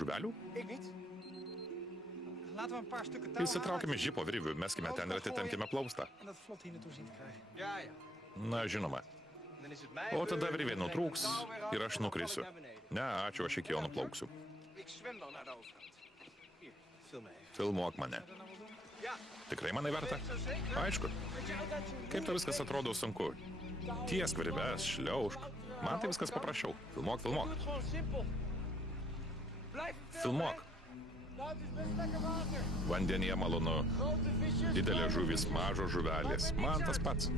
žuvelių? Įsitraukime žipo virvių, meskime ten ir atitempkime plaustą. Na, žinoma. O tada virvė nutrūks ir aš nukrisiu. Ne, ačiū, aš iki jo nuplauksiu. Filmuok mane. Tikrai manai verta? Aišku. Kaip to viskas atrodo sunku? Tiesk virves, šliaužk. Man tai viskas paprasčiau. Filmuok, filmuok. Filmuok. Vandenyje malonu. Didelė žuvis, mažos žuvelės. Man tas pats.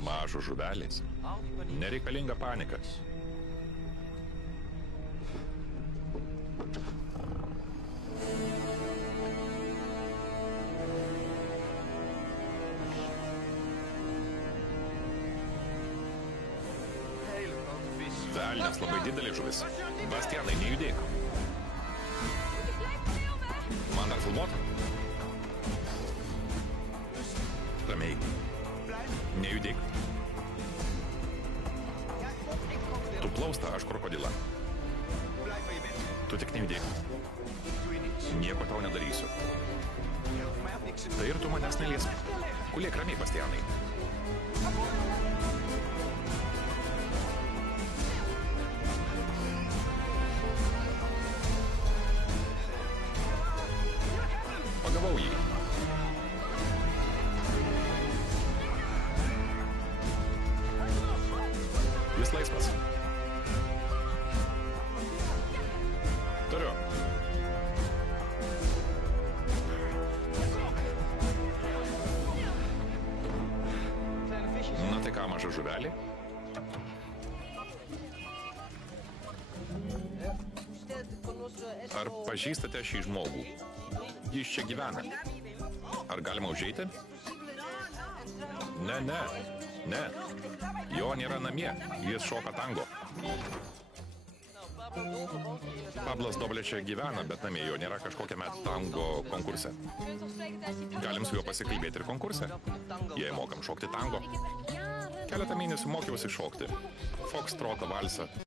Mažos žuvelės. Nereikalinga panika. Velnias labai didelė žuvis. Bastianai, nejudėk. Man dar filmuot? Ramiai. Nejudėk. Tu plaustą, aš krokodilą. Tu tik nejudėk. Nieko tau nedarysiu. Tai ir tu manęs neliesk. Kulėk ramiai, Bastianai. Pagavau jį. Jis laisvas. Turiu. Na tai ką, maža žuvelė? Ar pažįstate šį žmogų? Jis čia gyvena. Ar galima užeiti? Ne, ne, ne. Jo nėra namie. Jis šoka tango. Pablas Doblė čia gyvena, bet namie jo nėra kažkokiame tango konkurse. Galim su juo pasikalbėti ir konkurse. Jei mokam šokti tango. Keletą mėnesių mokiausi šokti. Foxtrotą valsą.